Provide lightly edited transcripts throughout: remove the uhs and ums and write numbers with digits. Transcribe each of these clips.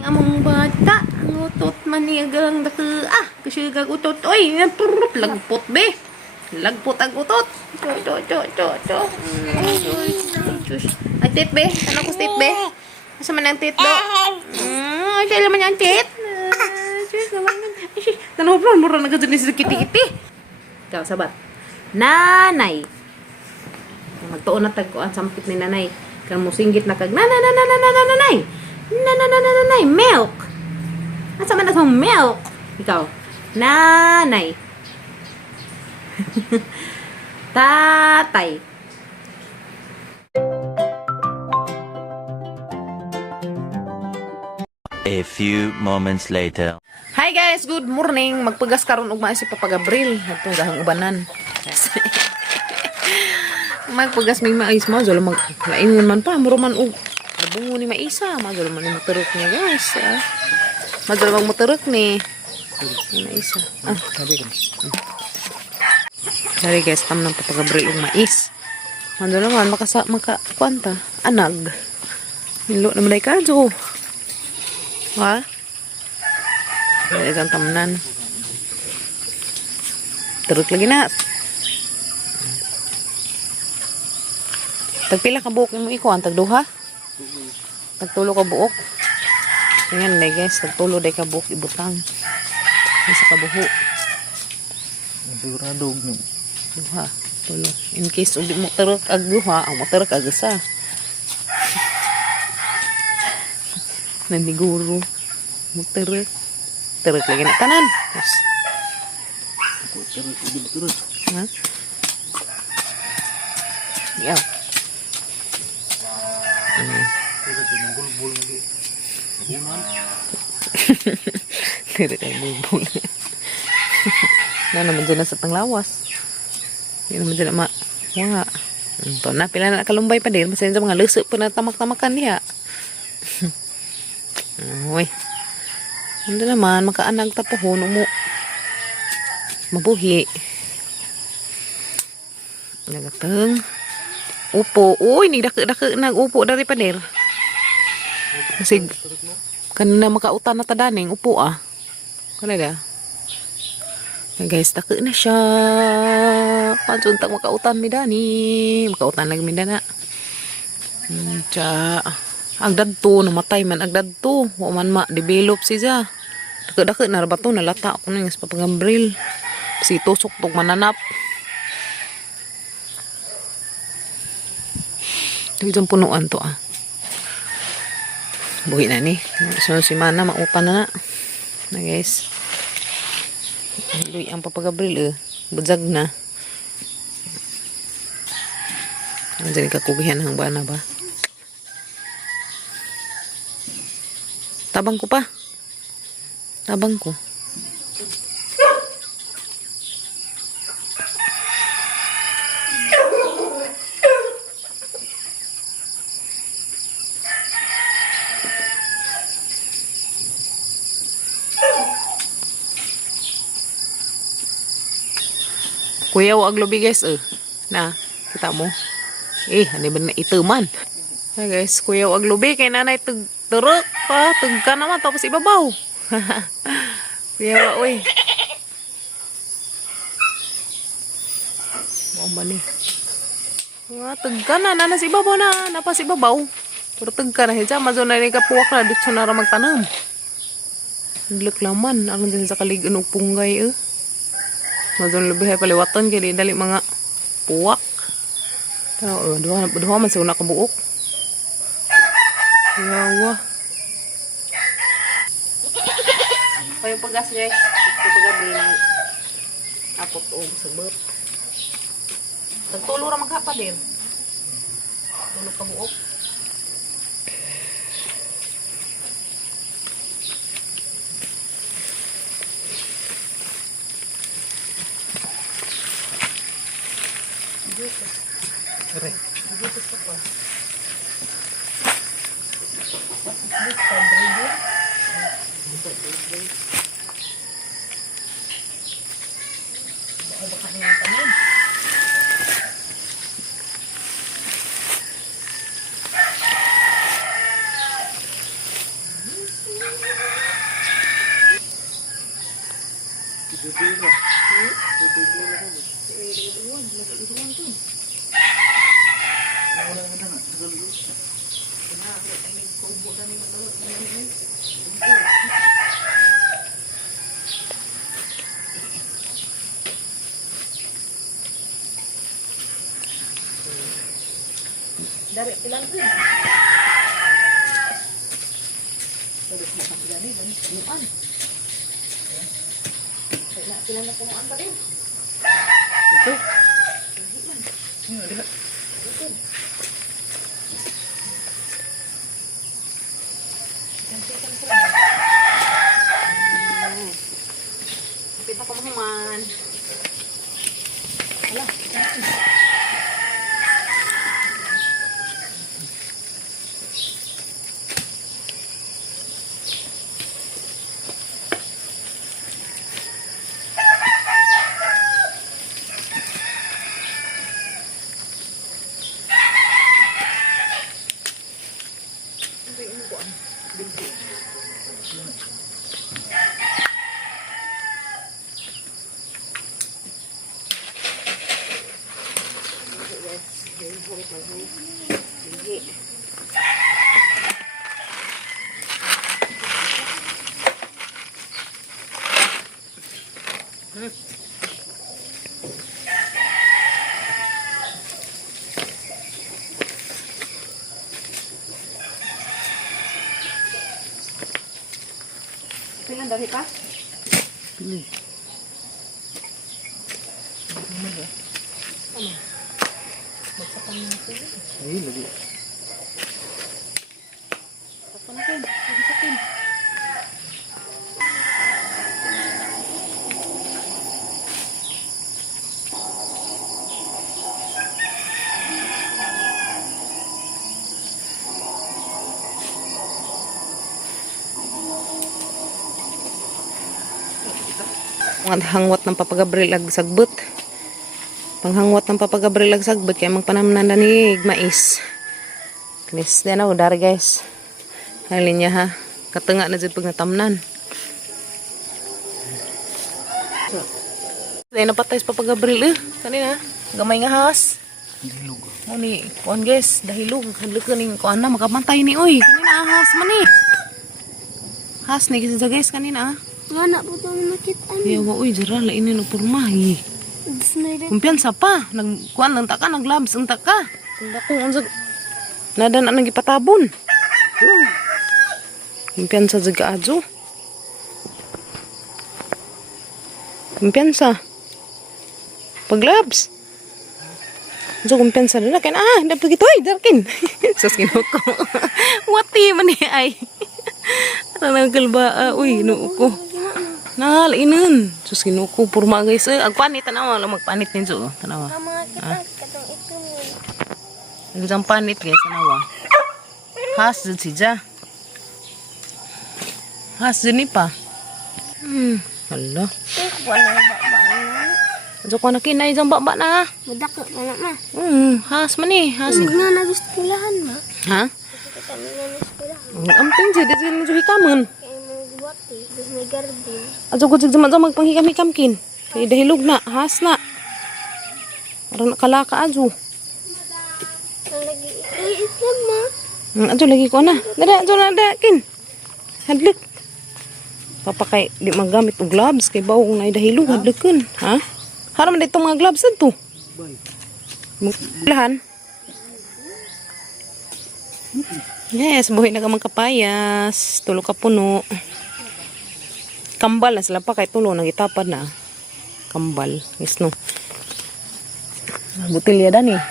Among bata, ang utot man niya galang daka, kasi utot, oy, lagpot be. Lagpot ang utot. Cho. Ay, tit be, ano ko tit be? Asa man ang tit do? Ay, siya laman ang tit. Sus, naman yun. Ay, sis, tanong mura na gano'n sa kiti-kiti. Ikaw, sabat. Nanay. Magtuon na tagkuan, sampit ni nanay. Kan musinggit na kag, nanay. Nanay, milk. Asa man atong milk? Ikaw. Nanay. Tatay. A few moments later. Hi guys, good morning. Magpagas karon og maay si Papa Gabriel atong gahang ubanan. Magpagas may mais mo, jolo maglain man pa, muro man og bungo ni maisa, majol man ni motorok niya guys. Majol mag motorok ni maisa. Dari guys, tam nang Papa Gabriel og mais. Majol naman maka kwanta anag. Nilo na man ka jo. Ha? Dari isang tamnan. Turok lagi na. Tagpila ka buok mo ikuan tagduha? Tagtulo ka buok. Ayan day guys, tagtulo day ka buok ibutang. Isa ka buho. Sigurado nyo. Duha, tulo. In case uli mo terek ag duha, ang mo terek ag isa. Nandiguro. Mo terek. Terek lagi na tanan. Yes. Terus. Ha? Yeah. Tidak kayak bulbul. Nah, naman dyan na sa tanglawas. Hindi naman dyan na wala. Ito na, pila na kalumbay pa din. Masaya sa mga luso pa na tamak-tamakan niya. Uy. Hindi naman, makaanag tapuhon mo. Mabuhi. Nagatang. Upo. Uy, nagdaka nag-upo dari pader. Kasi kanina makautan na tadaning upo Kanada. Yan guys, taka na siya. Pansuntang makautan mi dani. Makautan lagi mi dana. Agdad to namatay man agdad to. Wa man ma-develop siya. Daka na rabato nalata ako nang sa Papa Gabriel. Si tusok tog mananap. Ito punuan to Buhi na ni. So si Mana mautan na guys. Luy ang Papa Gabriel budzag na. Jadi kakugihan ang bana ba? Tabang ko pa. Tabang ko. Kuya wag lobi guys na kita mo ano ba na ito man na guys kuya wag lobi kay nanay turok pa tugka naman tapos ibabaw kuya wa oy bomba ni tugka na nanas ibabaw na napas ibabaw pero tugka na hiya mazo na ni kapuwak na dito na ra magtanam naglik laman ang din sa kalig og punggay Madon lebih hay paliwatan kaya dali mga puwak. Pero duha man sa una ka buok. Yawa. Payo pagas guys. Ito gabi ng apot o sa bot. Tagtulo ra maghapa din. Tulo ka buok. Kere. Dari ilang din. Terus makan gani dan punuan. Kaya sila na punuan pa rin. Ito. Ini ada. Kita ko mahuman. Alah. Tingnan dari pa? Pilih. Ano? Magsakan mo ito. Ay, lagi. Sakan natin. Sakin. Hangwat ng papagabril ag sagbot. Panghangwat ng papagabril ag sagbot kaya magpanamnan na ni mais. Please, din ako dari guys. Halin niya ha. Katunga na dyan pag natamnan. Dahil napatay sa papagabril kanina. Gamay nga has. Dahilog. O ni, kuhan guys. Dahilog. Hadlok ka ning kuhan na. Makamantay ni uy. Kanina has man eh. Has ni kasi guys kanina ah. Nga na po itong nakitaan. Kaya wa uy, jara lain na nagpurmahi. Kumpiyansa pa. Nagkuhan lang taka, naglabs ang taka. Kung dako, unsag. Nada na nagipatabon. Kumpiyansa jaga ajo. Kumpiyansa. Paglabs. So kumpiyansa na kan dapat gitu ay darkin. Sus kinuko. Wati man ni ay. Tanagal ba uy nuuko. Nal inun. Sus kinuko purma guys. Agpanit tanawa lang magpanit ninyo tanawa. Mga kita, katong ito mo. Ang panit guys tanawa. Has jud sija. Has jud ni pa. Hala. Wala ba na. Ajo ko na kinay jang baba na. Madako na na ma. Has man ni, has. Nga na gusto kulahan ma. Ha? Kita na na eskwelahan. Amping jud di jud hikamun. Kaya mga guwate, gusto may garden. Ajo ko jud magpanghikam hikamkin. Kay dahilog na, has na. Aron kalaka ajo. Ang lagi, itlog ma. Ajo lagi ko na. Dada ajo na dakin. Hadlok. Papakay di magamit og gloves kay bawong na dahilog hadlokon, ha? Haram dito mga gloves to. Lahan. Yes, buhay na ka magkapayas. Tulo ka puno. Kambal na sila pa kay tulo nagitapad na. Kambal. Yes no. Butilya dan eh.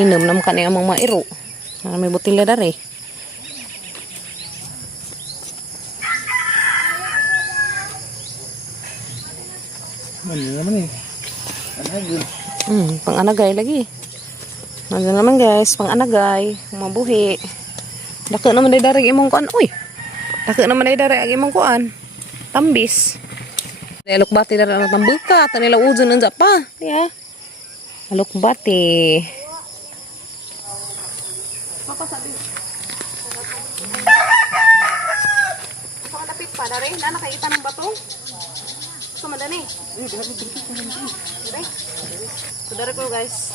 Inom nam ka niya mga mairo. May butilya dari. Ano naman eh. Anagin. Panganagay lagi. Ano naman guys, panganagay, mabuhi. Dako naman day dari imong kuan. Uy. Dako naman day dari ang imong kuan. Tambis. Alokbati dari ang tambuka, tanila uzon nang pa. Ya. Alokbati. Apa sabi? Ako napit pa dari, na nakita ng bato. Sama dani. Saudara ko guys.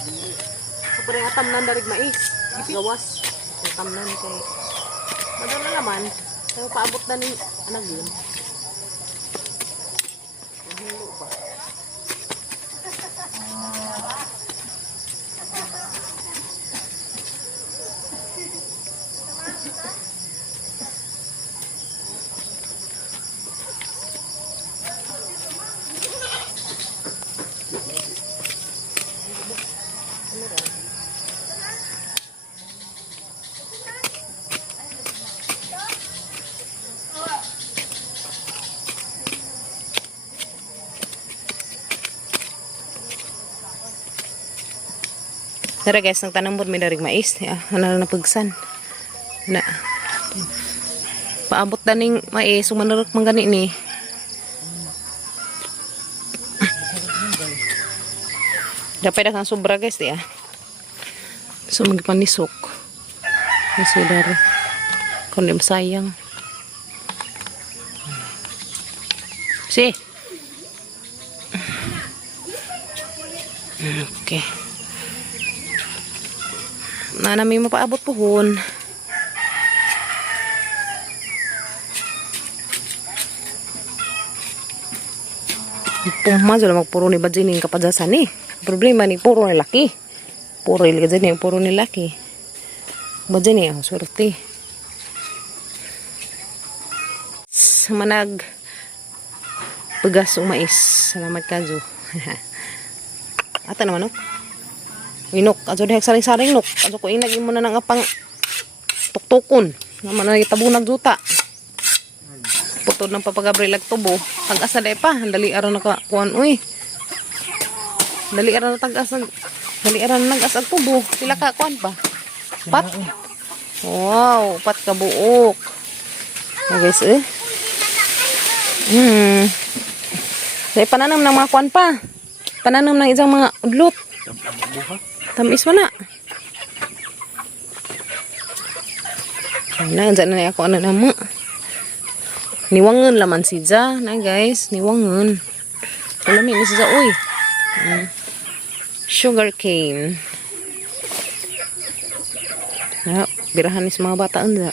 Kapag atam nan dari mais. Gawas. Atam nan kay. Madala naman. Kaya paabot na ni anak yun. Mahilo ba? Tara guys, nagtanong po may darig mais. Ano na pagsan. Na. Paabot na ning mais. Sumanurok man gani ni. Dapat na kang sobra guys. So magpanisok. Kasi dari. Kung di masayang. Si. Okay. Na namin mapaabot pohon. Puma sudah magpuro ni Badjin yung kapadasan ni. Problema ni puro ni laki. Puro ilagay dyan yung puro ni laki. Badjin ni ang swerte. Samanag pegas o mais. Salamat kajo. Ata naman Inok, ato dihag saring-saring nok. Ato ko inagin mo na ng apang tuktukon. Naman na itabunag juta. Putod ng papagabrilag tubo. Tag-asa day pa. Dali araw na kuan uy. Dali araw na tag-asa. Dali araw na nag-asag tubo. Sila ka kuan pa. Pat. Wow, pat ka buok. Guys Day pananam ng mga kuan pa. Pananam ng isang mga udlot. Tamis mana? Nah, dyan na ako ano nama. Niwangan laman siya. Na guys, niwangan. Alam ni siya, uy. Sugar cane. Na, birahan ni sa mga bata anda.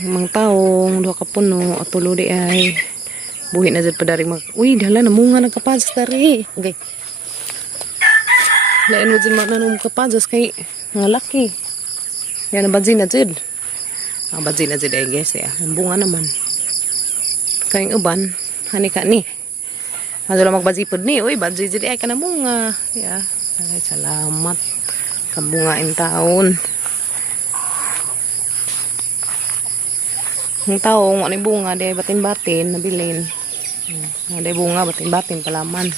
Mga taong, duha ka puno, at tulo di ay. Buhi na dyan pa dari mag... Uy, dala na munga nagkapadas dari. Okay. Lain mo dyan mananong kapadas kay nga laki. Yan, nabadzi na dyan. Nabadzi na dyan ay guys. Ang bunga naman. Kayong uban. Hani ka ni. Ano lang magbadzi po ni. Uy, badzi dyan ay ka na bunga. Ay, salamat. Kabungain taon. Ang taong, ano bunga, di batin-batin, nabilin. Ada bunga, batin-batin, palaman.